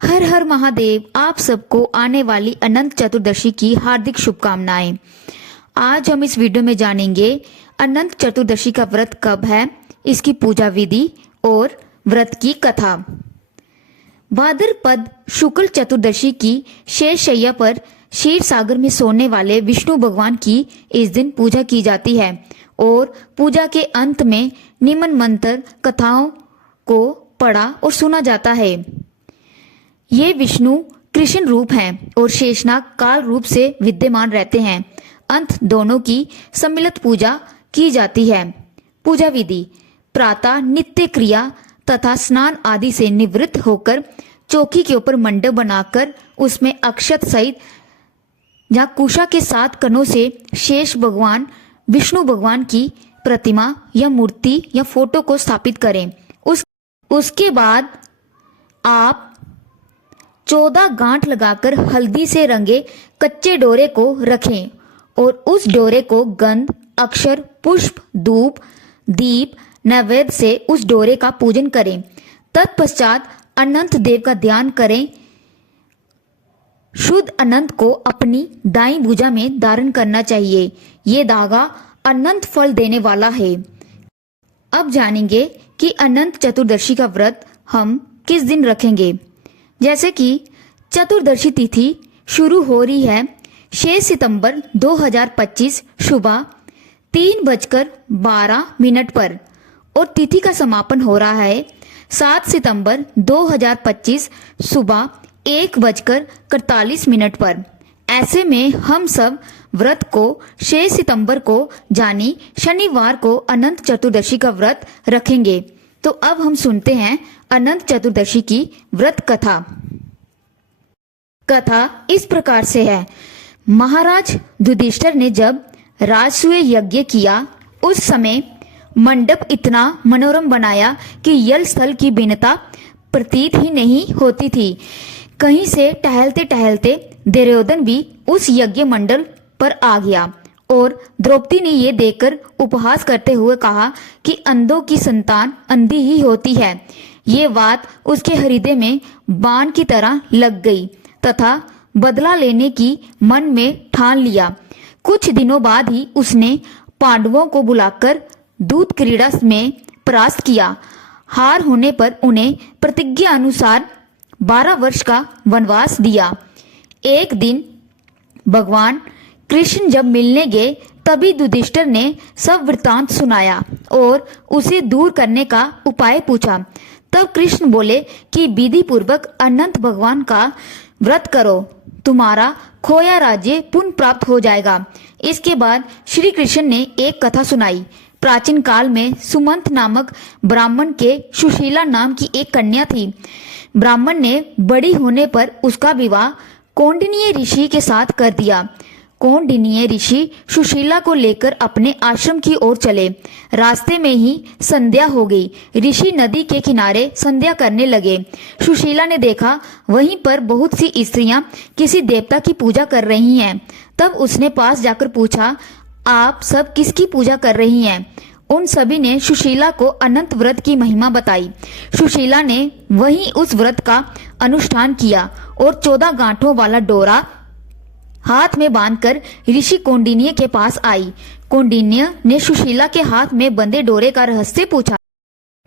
हर हर महादेव। आप सबको आने वाली अनंत चतुर्दशी की हार्दिक शुभकामनाएं। आज हम इस वीडियो में जानेंगे अनंत चतुर्दशी का व्रत कब है, इसकी पूजा विधि और व्रत की कथा। भाद्रपद शुक्ल चतुर्दशी की शेष शैया पर क्षीर सागर में सोने वाले विष्णु भगवान की इस दिन पूजा की जाती है और पूजा के अंत में निमन मंत्र कथाओं को पढ़ा और सुना जाता है। ये विष्णु कृष्ण रूप हैं और शेषनाग काल रूप से विद्यमान रहते हैं। अंत दोनों की सम्मिलित पूजा की जाती है। पूजा विधि: प्रातः नित्य क्रिया तथा स्नान आदि से निवृत्त होकर चौकी के ऊपर मंडप बनाकर उसमें अक्षत सहित या कुशा के 7 कणों से शेष भगवान विष्णु भगवान की प्रतिमा या मूर्ति या फोटो को स्थापित करें। उसके बाद आप 14 गांठ लगाकर हल्दी से रंगे कच्चे डोरे को रखें और उस डोरे को गंध, अक्षर, पुष्प, धूप, दीप, नैवेद्य से उस डोरे का पूजन करें। तत्पश्चात अनंत देव का ध्यान करें। शुद्ध अनंत को अपनी दाईं भुजा में धारण करना चाहिए। ये धागा अनंत फल देने वाला है। अब जानेंगे कि अनंत चतुर्दशी का व्रत हम किस दिन रखेंगे। जैसे कि चतुर्दशी तिथि शुरू हो रही है 6 सितंबर 2025 सुबह 3:12 पर और तिथि का समापन हो रहा है 7 सितंबर 2025 सुबह 1:43 पर। ऐसे में हम सब व्रत को 6 सितंबर को यानी शनिवार को अनंत चतुर्दशी का व्रत रखेंगे। तो अब हम सुनते हैं अनंत चतुर्दशी की व्रत कथा। कथा इस प्रकार से है। महाराज युधिष्ठिर ने जब राजसूय यज्ञ किया उस समय मंडप इतना मनोरम बनाया कि यल स्थल की भिन्नता प्रतीत ही नहीं होती थी। कहीं से टहलते टहलते दुर्योधन भी उस यज्ञ मंडल पर आ गया और द्रौपदी ने ये देखकर उपहास करते हुए कहा कि अंधों की संतान अंधी ही होती है। ये बात उसके हृदय में बाण की तरह लग गई तथा बदला लेने की मन में ठान लिया। कुछ दिनों बाद ही उसने पांडवों को बुलाकर दूत क्रीड़ा में परास्त किया। हार होने पर उन्हें प्रतिज्ञा अनुसार 12 वर्ष का वनवास दिया। एक दिन भगवान कृष्ण जब मिलने गए तभी युधिष्ठिर ने सब वृतांत सुनाया और उसे दूर करने का उपाय पूछा। तब कृष्ण बोले कि विधि पूर्वक अनंत भगवान का व्रत करो, तुम्हारा खोया राज्य पुनः प्राप्त हो जाएगा। इसके बाद श्री कृष्ण ने एक कथा सुनाई। प्राचीन काल में सुमंत नामक ब्राह्मण के सुशीला नाम की एक कन्या थी। ब्राह्मण ने बड़ी होने पर उसका विवाह कौंडिन्य ऋषि के साथ कर दिया। कौंडिन्य ऋषि सुशीला को लेकर अपने आश्रम की ओर चले। रास्ते में ही संध्या हो गई। ऋषि नदी के किनारे संध्या करने लगे। सुशीला ने देखा वहीं पर बहुत सी स्त्रियां किसी देवता की पूजा कर रही हैं। तब उसने पास जाकर पूछा, आप सब किसकी पूजा कर रही हैं? उन सभी ने सुशीला को अनंत व्रत की महिमा बताई। सुशीला ने वहीं उस व्रत का अनुष्ठान किया और 14 गांठों वाला डोरा हाथ में बांधकर ऋषि कौंडिन्य के पास आई। कौंडिन्य ने सुशीला के हाथ में बंधे डोरे का रहस्य पूछा।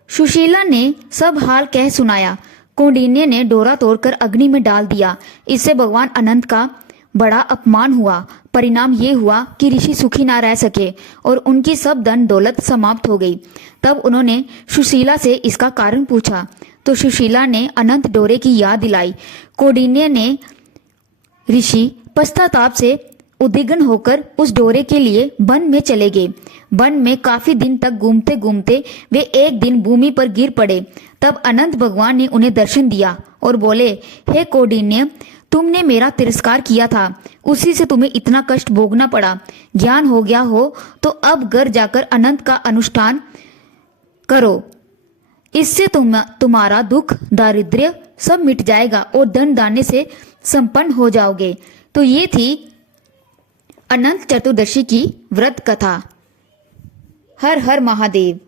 सुशीला ने सब हाल कह सुनाया। कौंडिन्य ने डोरा तोड़कर अग्नि में डाल दिया। इससे भगवान अनंत का बड़ा अपमान हुआ। परिणाम ये हुआ कि ऋषि सुखी ना रह सके और उनकी सब धन दौलत समाप्त हो गई। तब उन्होंने सुशीला से इसका कारण पूछा तो सुशीला ने अनंत डोरे की याद दिलाई। कौंडिन्य ने ऋषि पश्चाताप से उद्विग्न होकर उस डोरे के लिए वन में चले गए। वन में काफी दिन तक घूमते घूमते वे एक दिन भूमि पर गिर पड़े। तब अनंत भगवान ने उन्हें दर्शन दिया और बोले, हे कौंडिन्य, तुमने मेरा तिरस्कार किया था, उसी से तुम्हें इतना कष्ट भोगना पड़ा। ज्ञान हो गया हो तो अब घर जाकर अनंत का अनुष्ठान करो। इससे तुम्हारा दुख दारिद्र्य सब मिट जाएगा और धन दाने से संपन्न हो जाओगे। तो ये थी अनंत चतुर्दशी की व्रत कथा। हर हर महादेव।